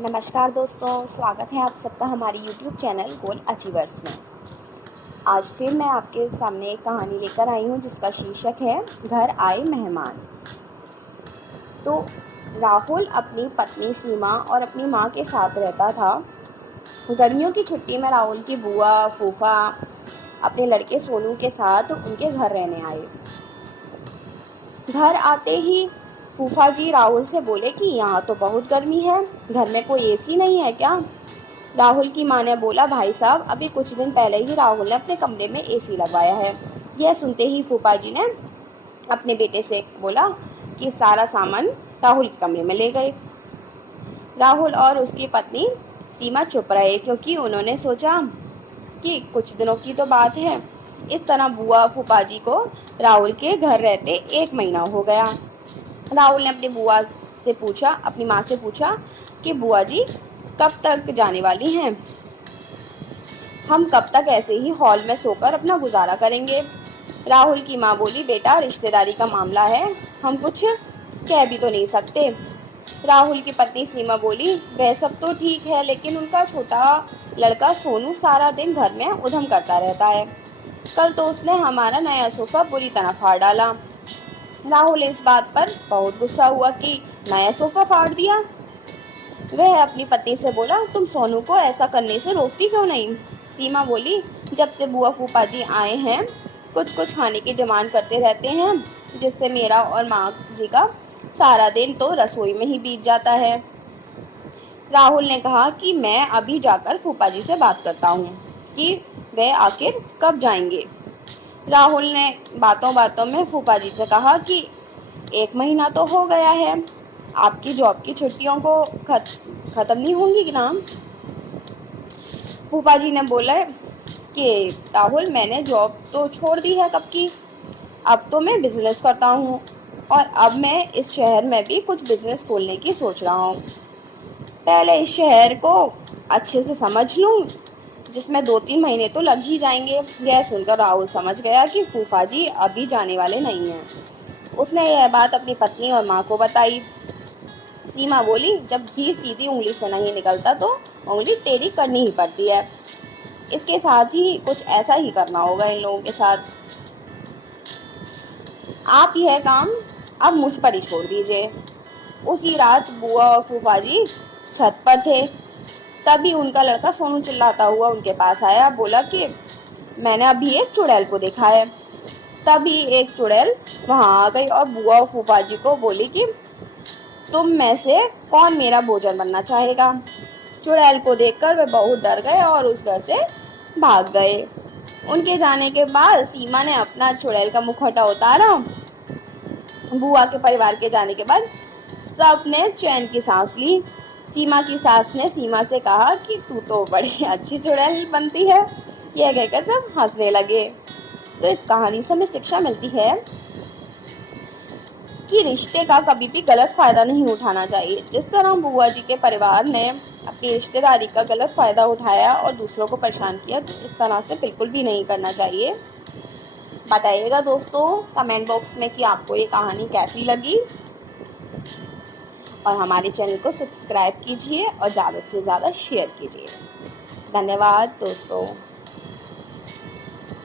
नमस्कार दोस्तों, स्वागत है आप सबका हमारे YouTube चैनल गोल अचीवर्स में। आज फिर मैं आपके सामने एक कहानी लेकर आई हूँ जिसका शीर्षक है घर आए मेहमान। तो राहुल अपनी पत्नी सीमा और अपनी माँ के साथ रहता था। गर्मियों की छुट्टी में राहुल की बुआ फूफा अपने लड़के सोनू के साथ उनके घर रहने आए। घर आते ही फूफा जी राहुल से बोले कि यहाँ तो बहुत गर्मी है, घर में कोई एसी नहीं है क्या? राहुल की माँ ने बोला, भाई साहब अभी कुछ दिन पहले ही राहुल ने अपने कमरे में एसी लगवाया है। यह सुनते ही फूफा जी ने अपने बेटे से बोला कि सारा सामान राहुल के कमरे में ले गए। राहुल और उसकी पत्नी सीमा चुप रहे क्योंकि उन्होंने सोचा कि कुछ दिनों की तो बात है। इस तरह बुआ फूफा जी को राहुल के घर रहते 1 महीना हो गया। राहुल ने अपनी बुआ से पूछा, अपनी माँ से पूछा कि बुआ जी कब तक जाने वाली हैं? हम कब तक ऐसे ही हॉल में सोकर अपना गुजारा करेंगे? राहुल की माँ बोली, बेटा रिश्तेदारी का मामला है, हम कुछ कह भी तो नहीं सकते। राहुल की पत्नी सीमा बोली, वह सब तो ठीक है, लेकिन उनका छोटा लड़का सोनू सारा दिन घर में उधम करता रहता है। कल तो उसने हमारा नया सोफा बुरी तरह फाड़ डाला। राहुल इस बात पर बहुत गुस्सा हुआ कि नया सोफा फाड़ दिया। वह अपनी पत्नी से बोला, तुम सोनू को ऐसा करने से रोकती क्यों नहीं? सीमा बोली, जब से बुआ फूफा जी आए हैं कुछ कुछ खाने की डिमांड करते रहते हैं, जिससे मेरा और माँ जी का सारा दिन तो रसोई में ही बीत जाता है। राहुल ने कहा कि मैं अभी जाकर फूफा जी से बात करता हूँ कि वे आखिर कब जाएंगे। राहुल ने बातों बातों में फूफा जी से कहा कि 1 महीना तो हो गया है, आपकी जॉब की छुट्टियों को खत्म नहीं होंगी ना? फूफा जी ने बोला कि राहुल मैंने जॉब तो छोड़ दी है कब की, अब तो मैं बिजनेस करता हूँ और अब मैं इस शहर में भी कुछ बिजनेस खोलने की सोच रहा हूँ। पहले इस शहर को अच्छे से समझ लूँ, जिसमें 2-3 महीने तो लग ही जाएंगे। यह सुनकर राहुल समझ गया कि फूफा जी अभी जाने वाले नहीं हैं। उसने यह बात अपनी पत्नी और माँ को बताई। सीमा बोली, जब घी सीधी उंगली से नहीं निकलता तो उंगली टेढ़ी करनी ही पड़ती है। इसके साथ ही कुछ ऐसा ही करना होगा इन लोगों के साथ। आप यह काम अब मुझ पर ही छोड़ दीजिए। उसी रात बुआ और फूफा जी छत पर थे, तभी उनका लड़का सोनू चिल्लाता हुआ उनके पास आया। बोला कि मैंने अभी एक चुड़ैल को देखा है। तभी एक चुड़ैल वहां आ गई और बुआ और फूफा जी को बोली कि तुम में से कौन मेरा भोजन बनना चाहेगा? चुड़ैल को देखकर वे बहुत डर गए और उस घर से भाग गए। उनके जाने के बाद सीमा ने अपना चुड़ैल का मुखौटा उतारा। बुआ के परिवार के जाने के बाद सबने चैन की सांस ली। सीमा की सास ने सीमा से कहा कि तू तो बड़ी अच्छी चुड़ैल बनती है। यह कहकर सब हंसने लगे। तो इस कहानी से हमें शिक्षा मिलती है कि रिश्ते का कभी भी गलत फायदा नहीं उठाना चाहिए। जिस तरह बुआ जी के परिवार ने अपनी रिश्तेदारी का गलत फायदा उठाया और दूसरों को परेशान किया, तो इस तरह से बिल्कुल भी नहीं करना चाहिए। बताइएगा दोस्तों कमेंट बॉक्स में कि आपको ये कहानी कैसी लगी, और हमारे चैनल को सब्सक्राइब कीजिए और ज़्यादा से ज़्यादा शेयर कीजिए। धन्यवाद दोस्तों।